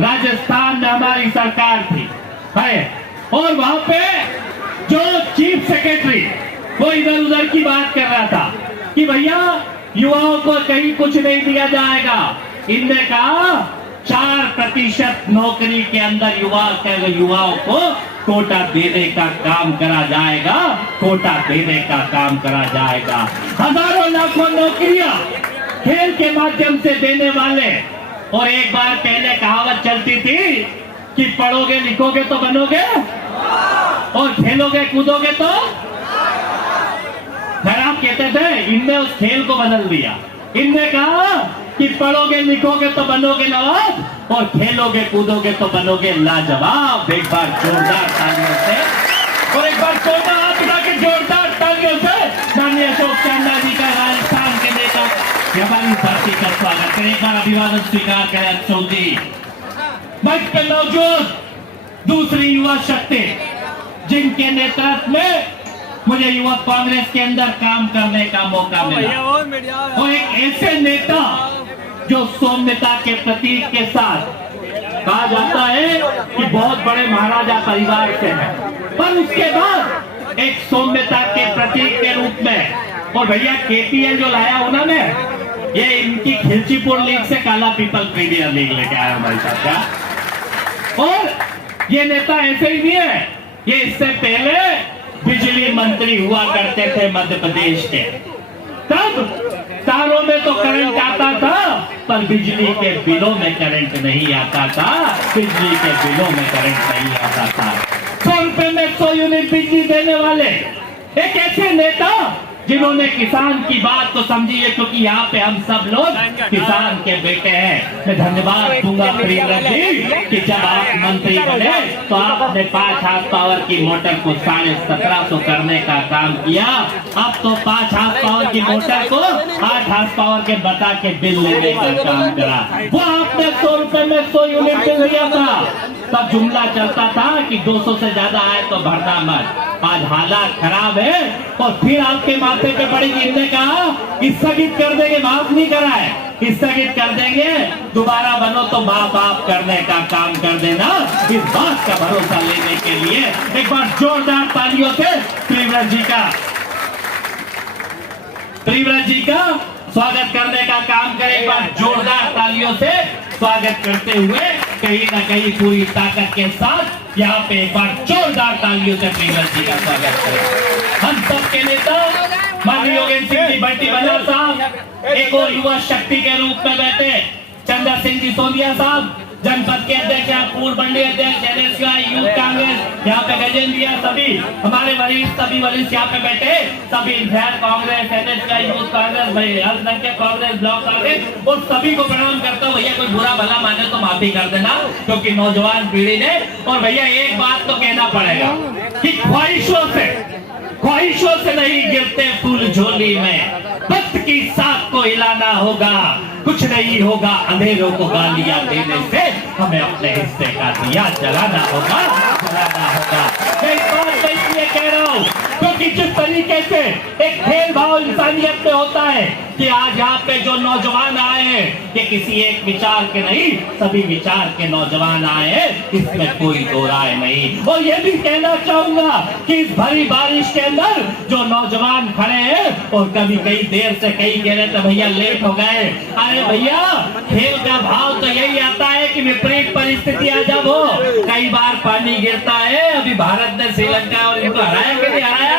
राजस्थान में हमारी सरकार थी है, और वहां पे जो चीफ सेक्रेटरी वो इधर उधर की बात कर रहा था कि भैया युवाओं को कहीं कुछ नहीं दिया जाएगा। इनने कहा 4% नौकरी के अंदर युवाओं को कोटा देने का काम करा जाएगा, कोटा देने का काम करा जाएगा। हजारों लाखों नौकरियां खेल के माध्यम से देने वाले। और एक बार पहले कहावत चलती थी कि पढ़ोगे लिखोगे तो बनोगे और खेलोगे कूदोगे तो। फिर आप कहते थे, इनने उस खेल को बदल दिया। इनने कहा कि पढ़ोगे लिखोगे तो बनोगे नवाब और खेलोगे कूदोगे तो बनोगे लाजवाब। एक बार जोरदार तालियों से, और एक बार जोरदार हाथ उठा के जोरदार तालियों से माननीय अशोक चांदा जी का, राजस्थान के नेता, हमारी धरती का स्वागत करें। एक बार अभिवादन स्वीकार करें अशोक जी। मंच पे मौजूद दूसरी युवा शक्ति जिनके नेतृत्व में मुझे युवा कांग्रेस के अंदर काम करने का मौका मिला, और एक ऐसे नेता जो सौम्यता के प्रतीक के साथ, कहा जाता है कि बहुत बड़े महाराजा परिवार से है, पर उसके बाद एक सौम्यता के प्रतीक के रूप में। और भैया केपीएल जो लाया उन्होंने, ये इनकी खिलचीपुर लीग से काला पीपल प्रीमियर लीग लेके आया हमारे साथ का। और ये नेता ऐसे ही नहीं है, ये इससे पहले बिजली मंत्री हुआ करते थे मध्य प्रदेश के। तब तारों में तो करंट आता था, पर बिजली के बिलों में करंट नहीं आता था, बिजली के बिलों में करंट नहीं आता था। 100 रुपए में 100 यूनिट बिजली देने वाले एक ऐसे नेता जिन्होंने किसान की बात को समझी है, क्योंकि यहाँ पे हम सब लोग किसान के बेटे हैं। मैं धन्यवाद दूंगा प्रियव्रत जी कि जब आप मंत्री बने तो आपने 5 हार्स पावर की मोटर को 1750 करने का काम किया। अब तो 5 हार्स पावर की मोटर को 8 हार्स पावर के बता के बिल लेने का काम करा। वो आपने 100 रुपए में 100 यूनिट बिल दिया था। तब जुमला चलता था कि 200 से ज्यादा आए तो भरना मत। आज हालात खराब है और फिर आपके माथे पे पड़ेगी। इनने कहा स्थगित कर देंगे, माफ नहीं करा है, स्थगित कर देंगे, दोबारा बनो तो माँ बाप करने का काम कर देना। इस बात का भरोसा लेने के लिए एक बार जोरदार तालियों से प्रियव्रत जी का स्वागत करने का काम करें। एक बार जोरदार तालियों से स्वागत करते हुए कहीं ना कहीं पूरी ताकत के साथ यहाँ पे एक बार जोरदार तालियों से प्रियव्रत जी का स्वागत करें। हम सबके नेता माननीय योगेंद्र सिंह जी बंटी बल्लर साहब, एक और युवा शक्ति के रूप में बैठे चंद्र सिंह जी सोनिया साहब, जनपद के अध्यक्ष, पूर्व मंडल अध्यक्ष, यूथ कांग्रेस, यहाँ पे गजेंद्र, सभी हमारे वरिष्ठ, सभी वरिष्ठ यहाँ पे बैठे, सभी इंडियन कांग्रेस, यूथ कांग्रेस, अल्पसंख्यक कांग्रेस, ब्लॉक कांग्रेस, और सभी को प्रणाम करता हूँ। भैया कोई बुरा भला माने तो माफी कर देना, क्योंकि नौजवान पीढ़ी ने। और भैया एक बात तो कहना पड़ेगा कि ख्वाहिशों से नहीं गिरते फूल झोली में, वक्त की साख को हिलाना होगा, कुछ नहीं होगा अंधेरों को गालियां देने से, हमें अपने हिस्से का दिया जलाना होगा। मैं इस बात को इसलिए कह रहा हूँ क्योंकि जिस तरीके से एक भेदभाव इंसानियत में होता है कि आज यहाँ पे जो नौजवान आए हैं, ये किसी एक विचार के नहीं, सभी विचार के नौजवान आए हैं, इसमें कोई दो राय नहीं। और ये भी कहना चाहूंगा कि इस भरी बारिश के अंदर जो नौजवान खड़े हैं और कभी कई देर से कई कह रहे थे भैया लेट हो गए। अरे भैया खेल का भाव तो यही आता है कि विपरीत परिस्थितियां जब हो, कई बार पानी गिरता है। अभी भारत ने श्रीलंका और इनको हराया कि नहीं हराया,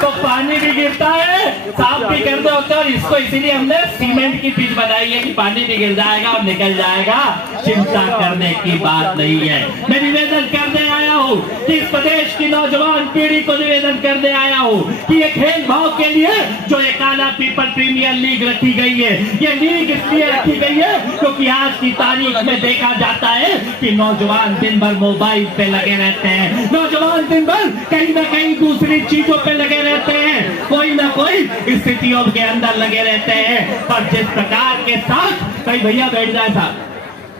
तो पानी भी गिरता है, साफ भी कर दो। और इसको इसीलिए हमने सीमेंट की पिच बनाई है कि पानी भी गिर जाएगा और निकल जाएगा, चिंता करने की बात नहीं है। मैं निवेदन करने आया हूँ कि इस प्रदेश की नौजवान पीढ़ी को निवेदन करने आया हूँ कि ये खेल भाव के लिए जो ये काला पीपल प्रीमियर लीग रखी गई है, ये लीग इसलिए रखी गई है क्योंकि आज की तारीख में देखा जाता है कि नौजवान दिन भर मोबाइल पे लगे रहते हैं, नौजवान दिन भर कहीं ना कहीं दूसरी चीजों पे लगे रहते हैं, कोई ना कोई स्थितियों के अंदर लगे रहते हैं। पर जिस प्रकार के साथ, कई भैया बैठ जाए था,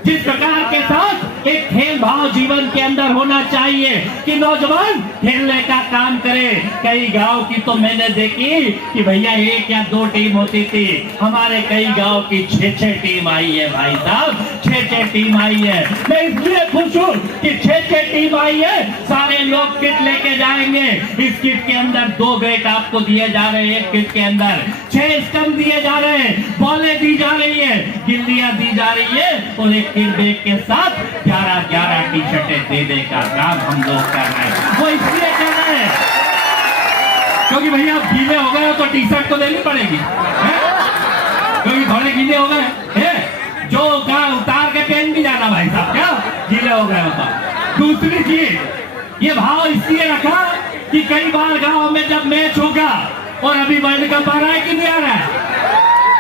जिस प्रकार के साथ एक खेल भाव जीवन के अंदर होना चाहिए कि नौजवान खेलने का काम करे। कई गांव की तो मैंने देखी कि भैया 1 या 2 टीम होती थी, हमारे कई गांव की 6-6 टीम आई है भाई साहब, 6-6 टीम आई है। मैं इसलिए खुश हूँ कि 6-6 टीम आई है। सारे लोग किट लेके जाएंगे, इस किट के अंदर 2 बैट आपको दिए जा रहे हैं, एक किट के अंदर 6 स्टंप दिए जा रहे हैं, बॉलें दी जा रही है, गिल्लियां दी जा रही है और एक बैग के साथ 11-11 टी शर्टें देने का काम हम लोग कर रहे हैं। वो इसलिए कर रहे हैं क्योंकि भैया आप गीले हो गए हो तो टी शर्ट तो लेनी पड़ेगी, क्योंकि थोड़े गीले हो गए जो उतार के पहन भी जाना भाई साहब, क्या गीले हो गए हो तो। दूसरी चीज ये भाव इसलिए रखा कि कई बार गांव में जब मैच होगा और अभी वर्ल्ड कप आ रहा है कि नहीं आ रहा है,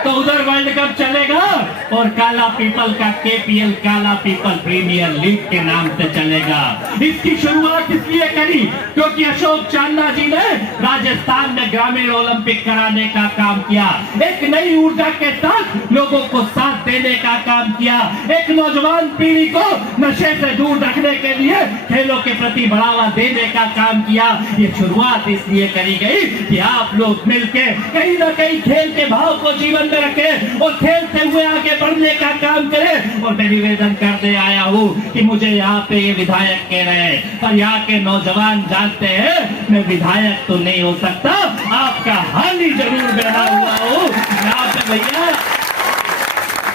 तो उधर वर्ल्ड कप चलेगा और काला पीपल का KPL काला पीपल प्रीमियर लीग के नाम से चलेगा। इसकी शुरुआत इसलिए करी क्योंकि अशोक चांदा जी ने राजस्थान में ग्रामीण ओलंपिक कराने का काम किया, एक नई ऊर्जा के साथ लोगों को साथ देने का काम किया, एक नौजवान पीढ़ी को नशे से दूर रखने के लिए खेलों के प्रति बढ़ावा देने का काम किया। ये शुरुआत इसलिए करी गई कि आप लोग मिलकर कहीं ना कहीं खेल के भाव को जीवन रखे और खेलते हुए आगे बढ़ने का काम करें। और मैं निवेदन करने आया हूँ कि मुझे यहाँ पे ये विधायक कह रहे हैं, पर यहाँ के नौजवान जानते हैं मैं विधायक तो नहीं हो सकता, आपका हाल ही जरूर बैठा हुआ हूँ यहाँ पे। भैया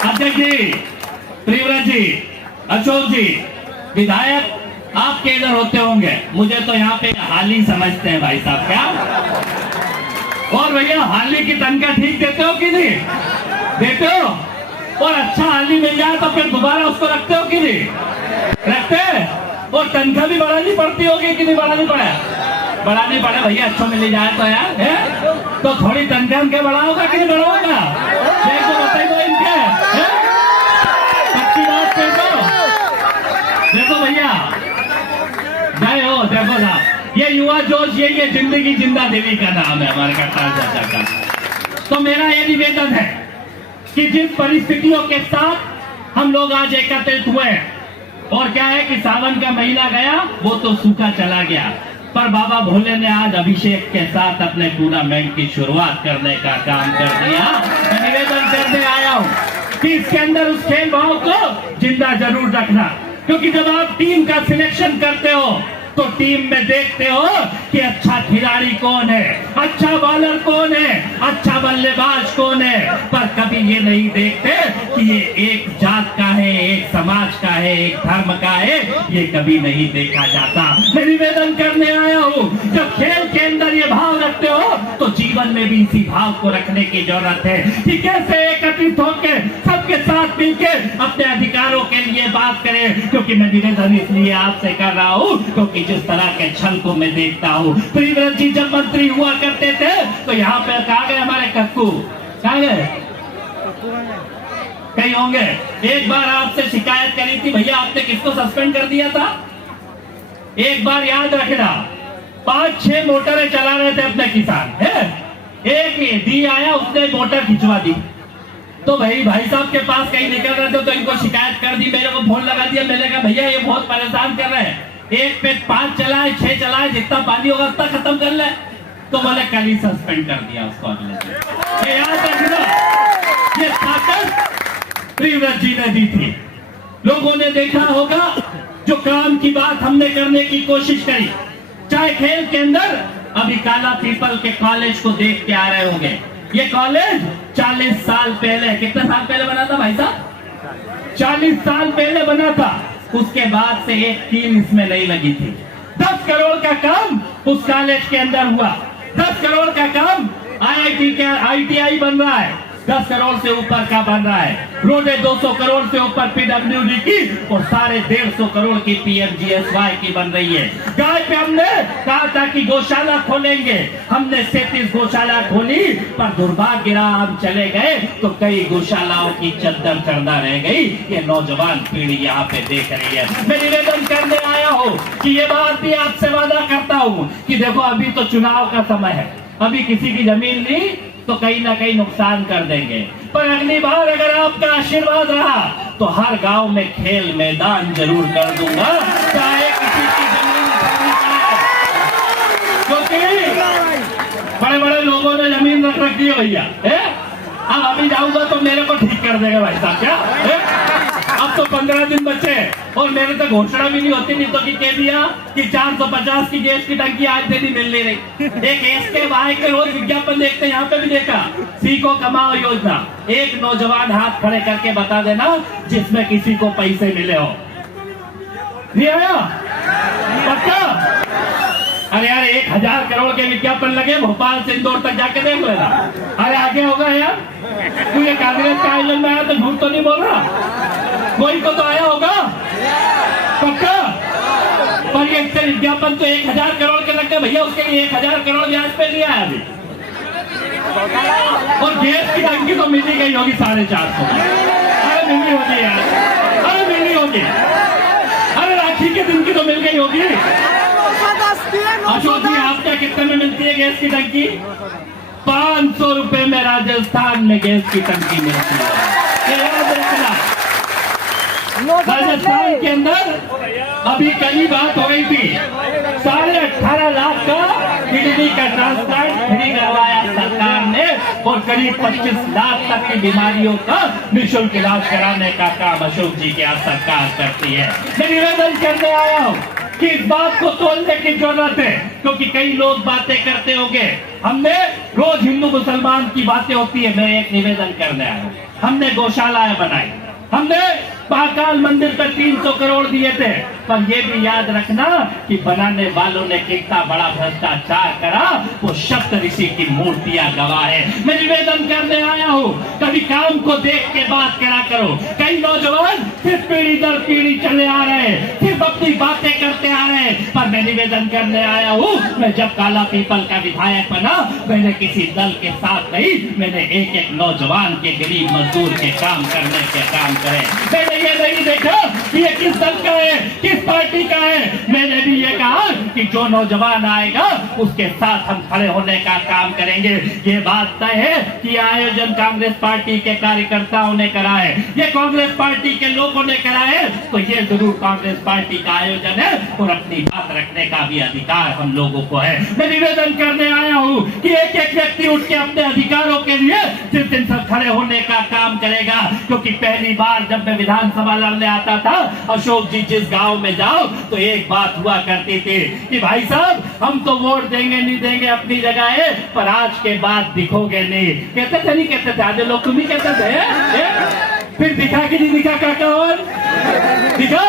अध्यक्ष जी, प्रियव्रत जी, अशोक जी, विधायक आपके इधर होते होंगे, मुझे तो यहाँ पे हाल ही समझते हैं भाई साहब, क्या? और भैया हाली की तनख्वाह ठीक देते हो कि नहीं देते हो? और अच्छा हाली मिल जाए तो फिर दोबारा उसको रखते हो कि नहीं रखते? और तनख्वाह भी बढ़ानी पड़ती होगी कि नहीं बढ़ानी पड़े? बढ़ानी पड़े भैया, अच्छा मिल जाए तो यार है? तो थोड़ी तनख्वाह उनके बढ़ाओगा कि नहीं बढ़ाओगा? देखो बताइए इनके सबकी बात देखो भैया, जय हो। देखो साहब, ये युवा जोश, ये जिंदगी जिंदा देवी का नाम है हमारे करतार चाचा का। तो मेरा ये निवेदन है कि जिस परिस्थितियों के साथ हम लोग आज एकत्रित हुए हैं, और क्या है कि सावन का महीना गया वो तो सूखा चला गया, पर बाबा भोले ने आज अभिषेक के साथ अपने टूर्नामेंट की शुरुआत करने का काम कर दिया। मैं निवेदन करने आया हूँ कि इसके अंदर उस खेल भाव को जिंदा जरूर रखना, क्योंकि जब आप टीम का सिलेक्शन करते हो तो टीम में देखते हो कि अच्छा खिलाड़ी कौन है, अच्छा बॉलर कौन है, अच्छा बल्लेबाज कौन है, पर कभी ये नहीं देखते कि ये एक जात का है, एक समाज का है, एक धर्म का है, ये कभी नहीं देखा जाता। मैं निवेदन करने आया हूँ, जब खेल के अंदर ये भाव रखते हो तो जीवन में भी इसी भाव को रखने की जरूरत है कि कैसे एकत्रित होकर सबके साथ मिलकर अपने अधिकारों के लिए बात करें। क्योंकि मैं निवेदन इसलिए आपसे कर रहा हूँ क्योंकि जिस तरह के छल को मैं देखता हूँ, प्रियव्रत जी जब मंत्री हुआ करते थे तो यहाँ पे कहा गए हमारे कक्कू, कहा गए कहीं होंगे, एक बार आपसे शिकायत करी थी, भैया आपने किसको सस्पेंड कर दिया था? एक बार याद रखना, 5-6 मोटरें चला रहे थे अपने किसान है, एक डी आया उसने मोटर खिंचवा दी, तो भाई साहब के पास कहीं निकल रहे थे तो इनको शिकायत कर दी, मेरे को फोन लगा दिया, मैंने कहा भैया ये बहुत परेशान कर रहे हैं, एक पे 5 चलाए 6 चलाए, जितना पानी होगा उतना खत्म कर ले, तो बोले कल ही सस्पेंड कर दिया उसको अगले दिन। ये याद रखना, ये ताकत प्रियव्रत जी ने दी थी। लोगों ने देखा होगा जो काम की बात हमने करने की कोशिश करी, चाहे खेल के अंदर, अभी काला पीपल के कॉलेज को देख के आ रहे होंगे, ये कॉलेज 40 साल पहले, कितने साल पहले बना था भाई साहब? 40 साल पहले बना था, उसके बाद से एक कील इसमें नहीं लगी थी। 10 करोड़ का काम उस कॉलेज के अंदर हुआ, 10 करोड़ का काम IITI बन रहा है, 10 करोड़ से ऊपर का बन रहा है, रोडे 200 करोड़ से ऊपर PWD की और 150 करोड़ की PMGSY की बन रही है। गाय पे हमने कहा था कि गौशाला खोलेंगे, हमने 37 गौशाला खोली, पर दुर्भाग्य रहा हम चले गए तो कई गौशालाओं की चद्दर चढ़ा रह गई। ये नौजवान पीढ़ी यहाँ पे देख रही है। मैं निवेदन करने आया हूँ कि ये बात भी आपसे वादा करता हूँ कि देखो अभी तो चुनाव का समय है, अभी किसी की जमीन ली तो कहीं ना कहीं नुकसान कर देंगे, पर अगली बार अगर आपका आशीर्वाद रहा तो हर गांव में खेल मैदान जरूर कर दूंगा, चाहे किसी की जमीन खाली पड़े। क्योंकि बड़े बड़े लोगों ने जमीन रख रखी है भैया, अब अभी जाऊंगा तो मेरे को ठीक कर देगा भाई साहब क्या अब तो 15 दिन बचे और मेरे तो घोषणा भी नहीं होती, नहीं तो कि कह दिया कि 450 की गैस की टंकी आज से नहीं मिलने रही। एक SK वाई के रोज विज्ञापन देखते हैं, यहाँ पे भी देखा, सीखो कमाओ योजना। एक नौजवान हाथ खड़े करके बता देना जिसमें किसी को पैसे मिले हो। नहीं आया पक्का? अरे यार 1000 करोड़ के विज्ञापन लगे भोपाल से इंदौर तक जाके देख लेना। अरे आगे होगा यार, तू ये कांग्रेस के आयोजन में आया तो झूठ तो नहीं बोल रहा, कोई को तो आया होगा पक्का। पर ये विज्ञापन तो 1000 करोड़ के लगे भैया, उसके लिए 1000 करोड़ ब्याज पे लिया है अभी। और गैस की टंकी तो मिली गई होगी 450। अरे मिली होगी यार, अरे मिली होगी, अरे राखी के दिन की तो मिल गई होगी। अशोक जी आपके कितने में मिलती है गैस की टंकी? 500 रुपए में राजस्थान में गैस की टंकी मिलती है। याद रखना, राजस्थान के अंदर अभी कई बात हो रही थी, 18.5 लाख का किडनी का ट्रांसप्लांट फ्री करवाया सरकार ने और करीब 25 लाख तक की बीमारियों का निःशुल्क इलाज कराने का काम अशोक जी की सरकार करती है। मैं निवेदन करने आया हूँ कि इस बात को तोड़ने की जरूरत है, क्योंकि कई लोग बातें करते होंगे। हमने रोज हिंदू मुसलमान की बातें होती है, मैं एक निवेदन करने आया हूँ। हमने गौशालाएं बनाई, हमने महाकाल मंदिर पर 300 करोड़ दिए थे, पर ये भी याद रखना कि बनाने वालों ने कितना बड़ा भ्रष्टाचार करा, वो सप्त ऋषि की मूर्तियां गवाए। मैं निवेदन करने आया हूँ, कभी काम को देख के बात करा करो। कई नौजवान सिर्फ पीढ़ी दर पीढ़ी चले आ रहे हैं, सिर्फ अपनी बातें करते आ रहे हैं। पर मैं निवेदन करने आया हूँ, मैं जब काला पीपल का विधायक बना, मैंने किसी दल के साथ नहीं, मैंने एक एक नौजवान के, गरीब मजदूर के काम करने के काम करे। मैंने ये नहीं देखा कि ये किस दल का है, किस पार्टी का है। मैंने भी ये कहा कि जो नौजवान आएगा उसके साथ हम खड़े होने का काम करेंगे। ये बात तय है कि आयोजन कांग्रेस पार्टी के कार्यकर्ताओं ने करा है, ये कांग्रेस पार्टी के लोगों ने करा है, तो ये जरूर कांग्रेस पार्टी का आयोजन है और अपनी बात रखने का भी अधिकार हम लोगों को है। मैं निवेदन करने आया हूँ कि एक एक व्यक्ति उठ के अपने अधिकारों के लिए जिस दिन सब खड़े होने का काम करेगा। क्योंकि पहली बार जब मैं विधानसभा लड़ने आता था, अशोक जी जिस गांव में जाओ तो एक बात हुआ करती थी कि भाई साहब हम तो वोट देंगे नहीं देंगे अपनी जगह है, पर आज के बाद दिखोगे नहीं। कहते थे नहीं कहते थे, आधे लोग तुम ही कहते थे। फिर दिखा कि नहीं दिखा काका, और दिखा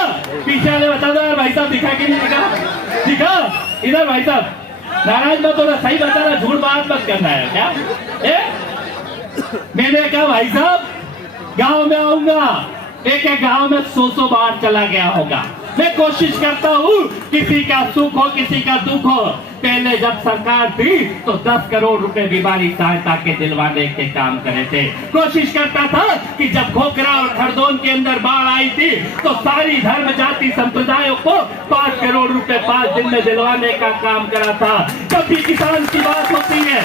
पीछे वाले बता दो भाई साहब दिखा कि नहीं दिखा, दिखा इधर भाई साहब। नाराज मत होना, सही बता रहा, झूठ बात मत करना है क्या। मैंने कहा भाई साहब गांव में आऊंगा, एक एक गांव में 100 बार चला गया होगा। मैं कोशिश करता हूँ किसी का सुख हो किसी का दुख हो। पहले जब सरकार थी तो 10 करोड़ रुपए बीमारी सहायता के दिलवाने के काम करे थे। कोशिश करता था कि जब खोखरा और खरदोन के अंदर बाढ़ आई थी तो सारी धर्म जाति संप्रदायों को 5 करोड़ रुपए 5 दिन में दिलवाने का काम करा था। जब भी किसान की बात होती है,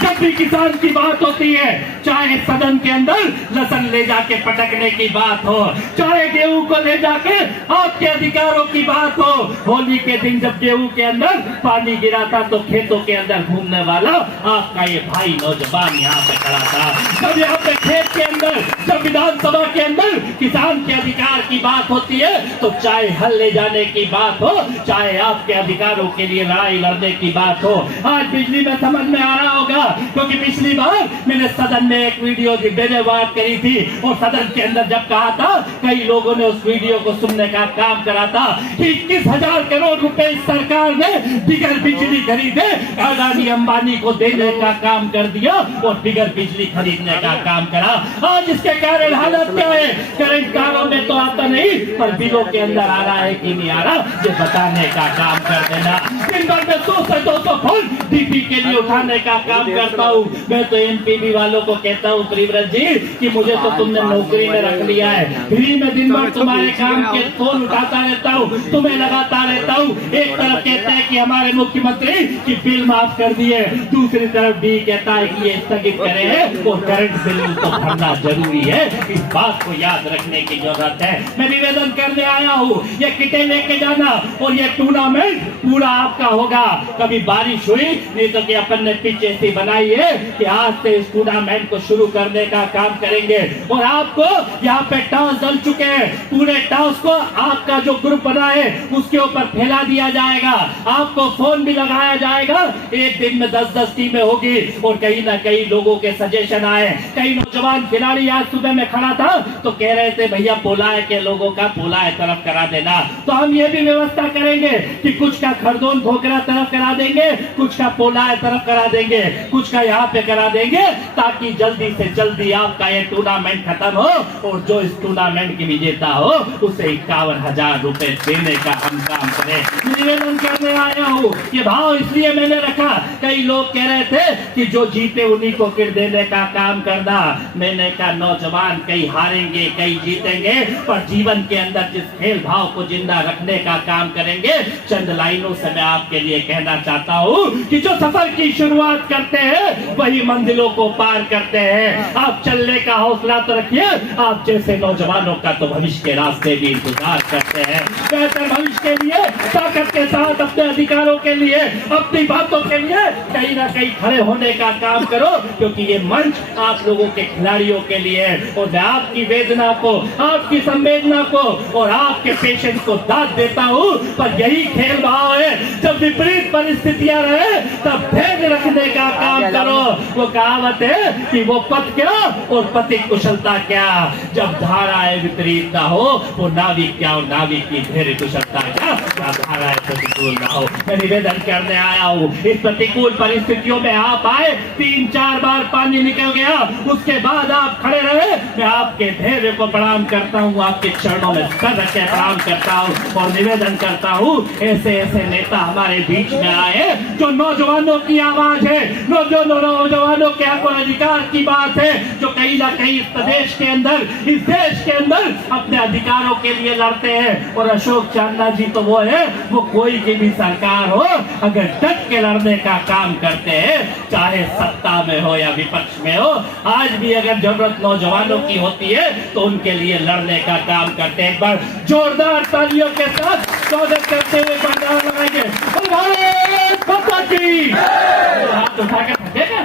जब भी किसान की बात होती है, चाहे सदन के अंदर लसन ले जाके पटकने की बात हो, चाहे गेहूं को ले जाके आपके अधिकारों की बात हो। होली के दिन जब गेहूं के अंदर पानी गिरा था तो खेतों के अंदर घूमने वाला आपका ये भाई नौजवान यहाँ पे खड़ा था। जब यहाँ पे खेत के अंदर, जब विधानसभा के अंदर किसान के अधिकार की बात होती है तो चाहे हल ले जाने की बात हो, चाहे आपके अधिकारों के लिए लड़ाई लड़ने की बात हो। आज बिजली में समझ में आ रहा होगा, क्योंकि पिछली बार मैंने सदन में एक वीडियो मैंने बात करी थी और सदन के अंदर जब कहा था, कई लोगों ने उस वीडियो को सुनने का काम करा था कि 21,000 करोड़ रुपए इस सरकार ने बिगर बिजली खरीदे अडानी अंबानी को देने का काम कर दिया और बिगर बिजली खरीदने का काम करा। आज इसके कारण हालत क्या है, करंट कारों में तो आता नहीं, पर दिलों के अंदर आ रहा है कि नहीं आ रहा, ये बताने का काम कर देना। दिन भर में 100 से 200 फोन डीपी के लिए उठाने का काम करता हूँ। मैं तो एमपीबी वालों को कहता हूँ, प्रियव्रत जी, कि मुझे तो तुमने नौकरी में रख लिया है, फ्री में दिन भर तुम्हारे काम के फोन उठाता रहता हूँ, तुम्हें लगाता रहता हूँ। एक तरफ कहते हैं कि हमारे मुख्यमंत्री की बिल माफ कर दिए, दूसरी तरफ भी कहता है कि ये स्थगित करे और करंट बिल तो भरना जरूरी है। इस बात को याद रखने की जरूरत है। मैं निवेदन करने आया हूँ, ये किटे लेके जाना और ये टूर्नामेंट पूरा आपका होगा। कभी बारिश हुई नहीं तो कि अपन ने पिच ऐसी बनाई है कि आज से इस टूर्नामेंट को शुरू करने का काम करेंगे। और आपको यहाँ पे टॉस डल चुके हैं, पूरे टॉस को आपका जो ग्रुप बना है उसके ऊपर फैला दिया जाएगा। आपको फोन भी लगाया जाएगा, एक दिन में 10-10 टीमें होगी। और कहीं ना कहीं लोगों के सजेशन आए, कई नौजवान खिलाड़ी, आज सुबह में खड़ा था तो कह रहे थे भैया पोलाय के लोगों का पोलाय तरफ करा देना। तो हम ये भी व्यवस्था करेंगे कि कुछ का खरदोन घोकरा तरफ करा देंगे, कुछ का पोलाय तरफ करा देंगे, कुछ का यहाँ पे करा देंगे, ताकि जल्दी से जल्दी आपका ये टूर्नामेंट खत्म हो और जो इस टूर्नामेंट की विजेता हो उसे 51,000 रुपए देने का हम काम करें। निवेदन करने आया हूँ, ये भाव इसलिए मैंने रखा, कई लोग कह रहे थे कि जो जीते उन्हीं को किट देने का काम करना। मैंने कहा नौजवान कई हारेंगे कई जीतेंगे, पर जीवन के अंदर जिस खेल भाव को जिंदा रखने का काम करेंगे। चंद लाइनों से मैं आपके लिए कहना चाहता हूँ कि जो सफर की शुरुआत करते हैं वही मंजिलों को पार करते हैं। आप चलने का हौसला तो रखिए, आप जैसे नौजवानों का तो भविष्य के रास्ते भी इंतजार करते हैं। बेहतर भविष्य के लिए ताकत के साथ अपने अधिकारों के लिए, अपनी बातों के लिए कहीं ना कहीं खड़े होने का काम करो, क्योंकि ये मंच आप लोगों के खिलाड़ियों के लिए है। और मैं आपकी वेदना को, आपकी संवेदना को और आपके पेशेंस को दाद देता हूँ। पर यही खेल भाव है, जब विपरीत परिस्थितियां रहे तब धैर्य रखने का काम करो। वो कहावत है कि वो पथ क्या और पति कुशलता क्या, जब धाराएं विपरीत ना हो वो नाविक क्या और नाविक की धैर्य कुशलता क्या, जब धाराएं प्रतिकूल ना हो। मैं निवेदन करने आया हूँ, इस प्रतिकूल परिस्थितियों में आप आए, 3-4 बार पानी निकल गया, उसके बाद आप खड़े रहे। मैं आपके धैर्य को प्रणाम करता हूँ, आपके चरणों में सर रख के प्रणाम करता हूँ और निवेदन करता हूँ ऐसे ऐसे नेता हमारे बीच में आए जो नौजवानों की आवाज है, जो नौजवानों के हक और अधिकार की बात है, जो कहीं ना कहीं इस प्रदेश के अंदर, इस देश के अंदर अपने अधिकारों के लिए लड़ते हैं। और अशोक चांदना जी तो वो है, वो कोई की भी सरकार हो अगर डट के लड़ने का काम करते हैं, चाहे सत्ता में हो या विपक्ष में हो। आज भी अगर जरूरत नौजवानों की होती है तो उनके लिए लड़ने का काम करते हैं। एक बार जोरदार तालियों के साथ स्वागत करते हुए बंधारा लगाएंगे। भारत माता की, हाथ उठा कर थकेगा,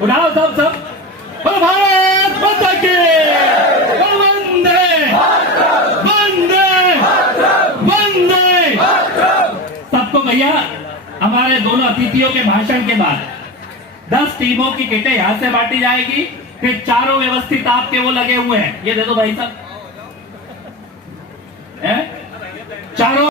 उठाओ सब भारत माता की, वंदे वंदे वंदे। सबको भैया हमारे दोनों अतिथियों के भाषण के बाद 10 टीमों की किटें यहां से बांटी जाएगी, फिर चारों व्यवस्थित आपके वो लगे हुए हैं, ये दे दो भाई साहब, चारों